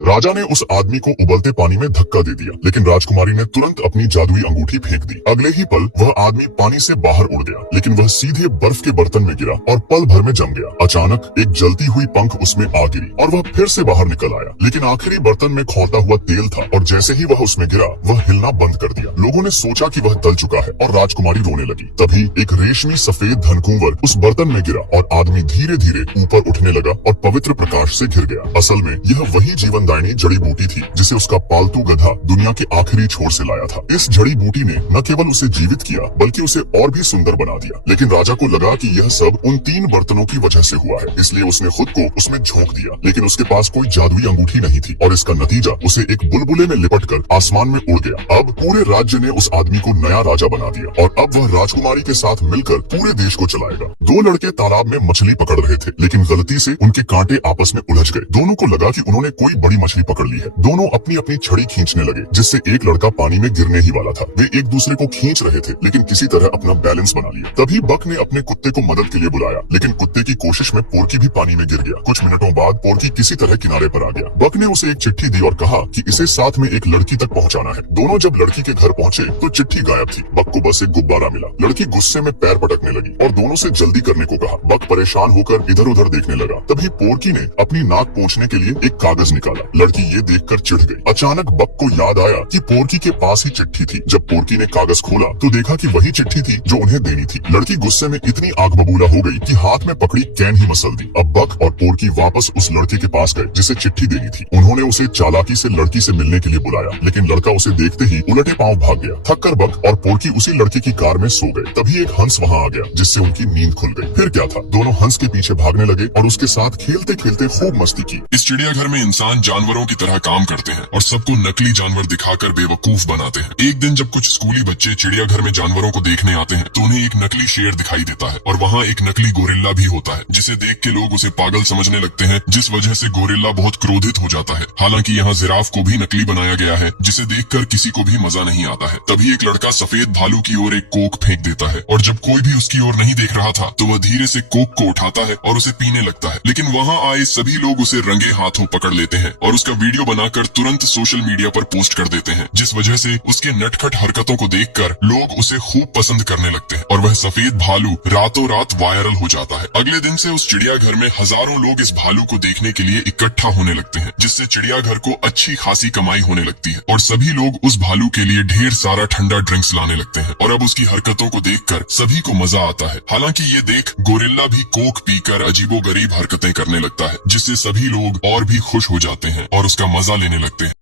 राजा ने उस आदमी को उबलते पानी में धक्का दे दिया, लेकिन राजकुमारी ने तुरंत अपनी जादुई अंगूठी फेंक दी। अगले ही पल वह आदमी पानी से बाहर उड़ गया, लेकिन वह सीधे बर्फ के बर्तन में गिरा और पल भर में जम गया। अचानक एक जलती हुई पंख उसमें आ गिरी और वह फिर से बाहर निकल आया, लेकिन आखिरी बर्तन में खौलता हुआ तेल था और जैसे ही वह उसमें गिरा वह हिलना बंद कर दिया। लोगों ने सोचा कि वह गल चुका है और राजकुमारी रोने लगी। तभी एक रेशमी सफेद धनकुंवर उस बर्तन में गिरा और आदमी धीरे धीरे ऊपर उठने लगा और पवित्र प्रकाश से घिर गया। असल में यह वही जीवनदायिनी जड़ी बूटी थी जिसे उसका पालतू गधा दुनिया के आखिरी छोर से लाया था। इस जड़ी बूटी ने न केवल उसे जीवित किया बल्कि उसे और भी सुंदर बना दिया। लेकिन राजा को लगा कि यह सब उन 3 बर्तनों की वजह से हुआ है, इसलिए उसने खुद को उसमें झोंक दिया। लेकिन उसके पास कोई जादुई अंगूठी नहीं थी और इसका नतीजा उसे एक बुलबुले में लिपटकर आसमान में उड़ गया। अब पूरे राज्य ने उस आदमी को नया राजा बना दिया और अब वह राजकुमारी के साथ मिलकर पूरे देश को चलाएगा। 2 लड़के तालाब में मछली पकड़ रहे थे, लेकिन गलती से उनके कांटे आपस में उलझ गए। दोनों को लगा कि उन्होंने कोई बड़ी मछली पकड़ ली है। दोनों अपनी अपनी छड़ी खींचने लगे, जिससे एक लड़का पानी में गिरने ही वाला था। वे एक दूसरे को खींच रहे थे, लेकिन किसी तरह अपना बैलेंस बना लिया। तभी बक ने अपने कुत्ते को मदद के लिए बुलाया, लेकिन कुत्ते की कोशिश में पोर्की भी पानी में गिर गया। कुछ मिनटों बाद पोर्की किसी तरह किनारे पर आ गया। बक ने उसे एक चिट्ठी दी और कहा कि इसे साथ में एक लड़की तक पहुंचाना है। दोनों जब लड़की के घर पहुंचे तो चिट्ठी गायब थी। बक को बस एक गुब्बारा मिला। लड़की गुस्से में पैर पटकने लगी और दोनों से जल्दी करने को कहा। बक परेशान होकर इधर उधर देखने लगा। तभी पोर्की ने अपनी नाक पोंछने के लिए एक कागज निकाला। लड़की ये देखकर चिढ़ गई। अचानक बक को याद आया कि पोर्की के पास ही चिट्ठी थी। जब पोर्की ने कागज खोला तो देखा कि वही चिट्ठी थी जो उन्हें देनी थी। लड़की गुस्से में इतनी आग बबूला हो गई कि हाथ में पकड़ी कैन ही मसल दी। अब बक और पोर्की वापस उस लड़के के पास गए जिसे चिट्ठी देनी थी। उन्होंने उसे चालाकी से लड़की से मिलने के लिए बुलाया, लेकिन लड़का उसे देखते ही उलटे पांव भाग गया। थककर बक और पोर्की उसी लड़के की कार में सो गए। तभी एक हंस वहाँ आ गया, जिससे उनकी नींद खुल गई। फिर क्या था, दोनों हंस के पीछे भागने लगे और उसके साथ खेलते खेलते खूब मस्ती की। इस चिड़ियाघर में इंसान जानवरों की तरह काम करते हैं और सबको नकली जानवर दिखाकर बेवकूफ बनाते हैं। एक दिन जब कुछ स्कूली बच्चे चिड़ियाघर में जानवरों को देखने आते हैं तो उन्हें एक नकली शेर दिखाई देता है और वहाँ एक नकली गोरिल्ला भी होता है, जिसे देख के लोग उसे पागल समझने लगते हैं, जिस वजह से गोरिल्ला बहुत क्रोधित हो जाता है। हालांकि यहाँ जिराफ को भी नकली बनाया गया है, जिसे देखकर किसी को भी मजा नहीं आता है। तभी एक लड़का सफेद भालू की ओर एक कोक फेंक देता है और जब कोई भी उसकी ओर नहीं देख रहा था तो वह धीरे से कोक को उठाता है और उसे पीने लगता है। लेकिन वहाँ आए सभी लोग उसे रंगे हाथों पकड़ लेते हैं और उसका वीडियो बनाकर तुरंत सोशल मीडिया पर पोस्ट कर देते हैं, जिस वजह से उसके नटखट हरकतों को देखकर लोग उसे खूब पसंद करने लगते हैं और वह सफेद भालू रातों रात वायरल हो जाता है। अगले दिन से उस चिड़ियाघर में हजारों लोग इस भालू को देखने के लिए इकट्ठा होने लगते हैं, जिससे चिड़ियाघर को अच्छी खासी कमाई होने लगती है और सभी लोग उस भालू के लिए ढेर सारा ठंडा ड्रिंक्स लाने लगते हैं और अब उसकी हरकतों को देखकर सभी को मजा आता है। हालांकि ये देख गोरिल्ला भी कोक पीकर अजीबोगरीब हरकतें करने लगता है, जिससे सभी लोग और भी खुश हो जाते हैं और उसका मजा लेने लगते हैं।